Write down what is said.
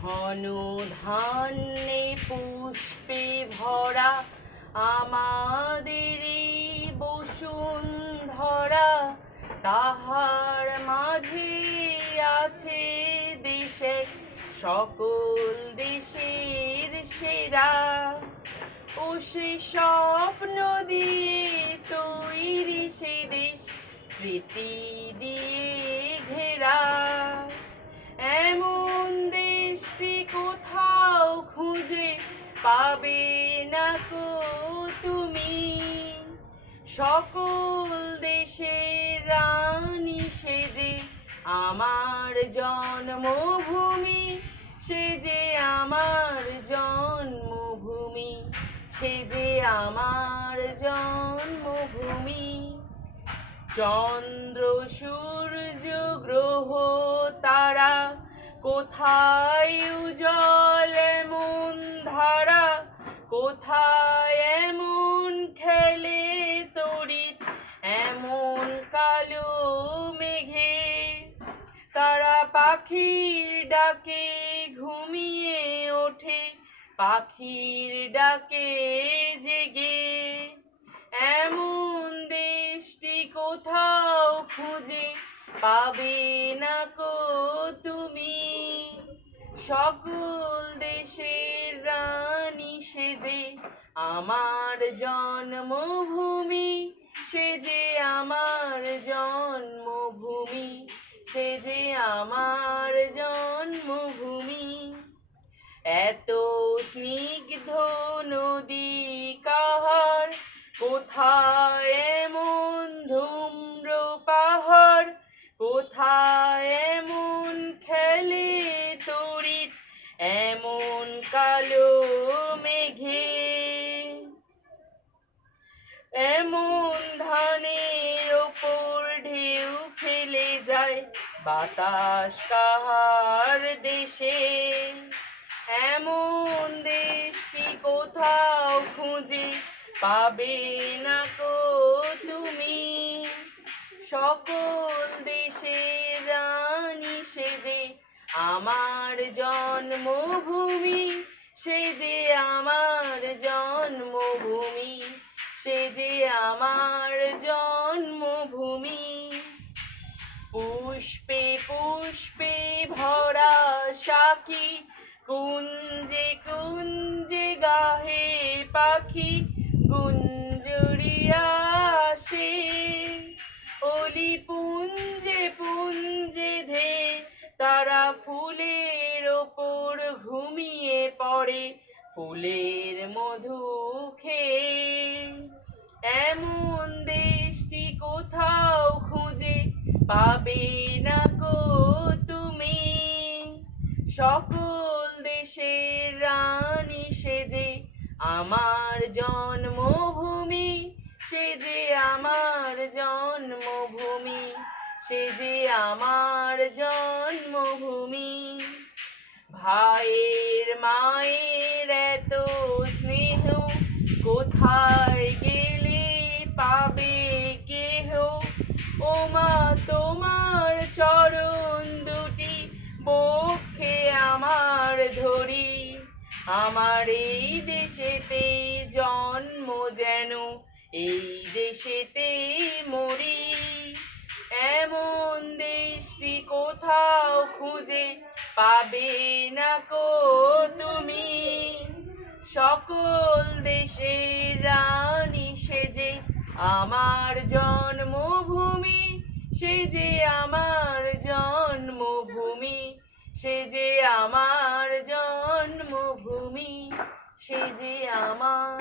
ঘন ধান্যে পুষ্পে ভরা আমাদের এই বসুন্ধরা, তাহার মাঝে আছে দেশে সকল দেশের সেরা। ও সে স্বপ্ন দিয়ে তৈরি সে দেশ স্মৃতি দিয়ে ঘেরা। এমন দেশটি কোথাও খুঁজে পাবে না কো তুমি। সকল দেশের রানী সে যে আমার জন্মভূমি, সে যে আমার জন্মভূমি, সে যে আমার জন্মভূমি। চন্দ্র সূর্য গ্রহ তারা কোথায় উজ্জ্বল এমন ধারা, কোথায় এমন খেলে তড়িৎ এমন কালো মেঘে। তারা পাখির ডাকে ঘুমিয়ে ওঠে, পাখির ডাকে জেগে। এমন দেশটি কোথাও খুঁজে পাবে না কো তুমি। সকল দেশের রানী সে যে আমার জন্মভূমি, সে যে আমার জন্মভূমি, সে যে আমার জন্মভূমি। এত স্নিগ্ধ নদী কাহার, কোথায় এমন ধূম্র পাহাড়, কোথায় এমন খেলে তড়িৎ এমন কালো মেঘে। এমন ধানের ওপর ঢেউ ফেলে যায় বাতাস কাহার দেশে। এমন দেশটি কোথাও খুঁজে পাবে না কো তুমি। সকল দেশের রানী সে যে আমার জন্মভূমি, সে যে আমার জন্মভূমি, সে যে আমার জন্মভূমি। পুষ্পে পুষ্পে ভরা সাখী, কুঞ্জে কুঞ্জে গাহে পাখি, গুঞ্জরিয়া আসে। অলি পুঞ্জে পুঞ্জে ধে তারা ফুলের ওপর ঘুমিয়ে পড়ে, ফুলের মধু খেয়ে। এমন দেশটি কোথাও খুঁজে পাবে না কো তুমি। সকল দেশের রানী সে যে আমার জন্মভূমি, সে যে আমার জন্মভূমি, সে যে আমার জন্মভূমি। ভাইয়ের মায়ের এত স্নেহ কোথায় গেলে পাবে কেহ। ও মা তোমার চরণ দুটি বক্ষে আমার ধরি, আমার এই দেশেতে জন্ম যেন এই দেশেতে মরি। এমন দেশটি কোথাও খুঁজে পাবে না কো তুমি। সকল দেশের রানী সে যে আমার জন্মভূমি, সে যে আমার জন্মভূমি, সে যে আমার জন্মভূমি, সে যে আমার